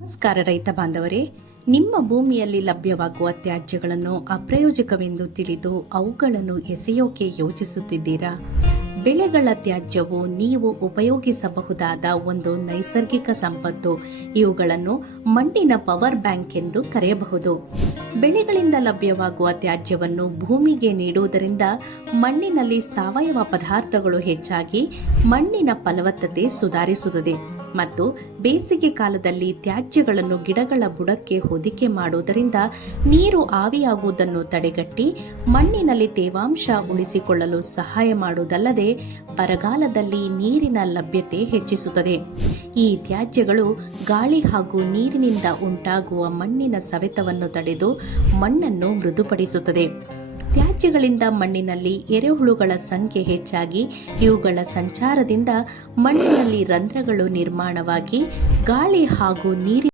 ನಮಸ್ಕಾರ ರೈತ ಬಾಂಧವರೇ, ನಿಮ್ಮ ಭೂಮಿಯಲ್ಲಿ ಲಭ್ಯವಾಗುವ ತ್ಯಾಜ್ಯಗಳನ್ನು ಅಪ್ರಯೋಜಕವೆಂದು ತಿಳಿದು ಅವುಗಳನ್ನು ಎಸೆಯೋಕೆ ಯೋಚಿಸುತ್ತಿದ್ದೀರಾ? ಬೆಳೆಗಳ ತ್ಯಾಜ್ಯವು ನೀವು ಉಪಯೋಗಿಸಬಹುದಾದ ಒಂದು ನೈಸರ್ಗಿಕ ಸಂಪತ್ತು. ಇವುಗಳನ್ನು ಮಣ್ಣಿನ ಪವರ್ ಬ್ಯಾಂಕ್ ಎಂದು ಕರೆಯಬಹುದು. ಬೆಳೆಗಳಿಂದ ಲಭ್ಯವಾಗುವ ತ್ಯಾಜ್ಯವನ್ನು ಭೂಮಿಗೆ ನೀಡುವುದರಿಂದ ಮಣ್ಣಿನಲ್ಲಿ ಸಾವಯವ ಪದಾರ್ಥಗಳು ಹೆಚ್ಚಾಗಿ ಮಣ್ಣಿನ ಫಲವತ್ತತೆ ಸುಧಾರಿಸುತ್ತದೆ ಮತ್ತು ಬೇಸಿಗೆ ಕಾಲದಲ್ಲಿ ತ್ಯಾಜ್ಯಗಳನ್ನು ಗಿಡಗಳ ಬುಡಕ್ಕೆ ಹೊದಿಕೆ ಮಾಡುವುದರಿಂದ ನೀರು ಆವಿಯಾಗುವುದನ್ನು ತಡೆಗಟ್ಟಿ ಮಣ್ಣಿನಲ್ಲಿ ತೇವಾಂಶ ಉಳಿಸಿಕೊಳ್ಳಲು ಸಹಾಯ ಮಾಡುವುದಲ್ಲದೆ ಬರಗಾಲದಲ್ಲಿ ನೀರಿನ ಲಭ್ಯತೆ ಹೆಚ್ಚಿಸುತ್ತದೆ. ಈ ತ್ಯಾಜ್ಯಗಳು ಗಾಳಿ ಹಾಗೂ ನೀರಿನಿಂದ ಉಂಟಾಗುವ ಮಣ್ಣಿನ ಸವೆತವನ್ನು ತಡೆದು ಮಣ್ಣನ್ನು ಮೃದುಪಡಿಸುತ್ತದೆ. ತ್ಯಾಜ್ಯಗಳಿಂದ ಮಣ್ಣಿನಲ್ಲಿ ಎರೆಹುಳುಗಳ ಸಂಖ್ಯೆ ಹೆಚ್ಚಾಗಿ ಇವುಗಳ ಸಂಚಾರದಿಂದ ಮಣ್ಣಿನಲ್ಲಿ ರಂಧ್ರಗಳು ನಿರ್ಮಾಣವಾಗಿ ಗಾಳಿ ಹಾಗೂ ನೀರಿನ